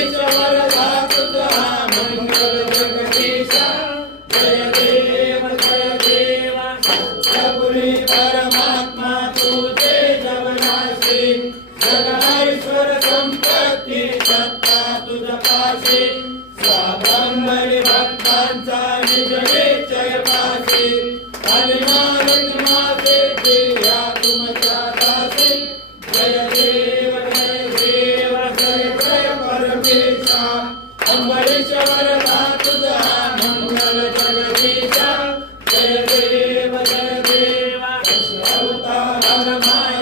अंबरीश्वर तुझा मंगल जगदीशा जय देव सद्गुणी परमात्मा तुझे जवनाशी जगदीश्वर संपत्ती सत्ता तुझ पाशी स्वावलंबी भक्तांचा निज निश्चय पाशी हरिनाम माते दिया तुमच्या दासी जय देव जय परमेशा अंबरीश्वर तुझा मंगल जगदीशा जय देव अवतार माया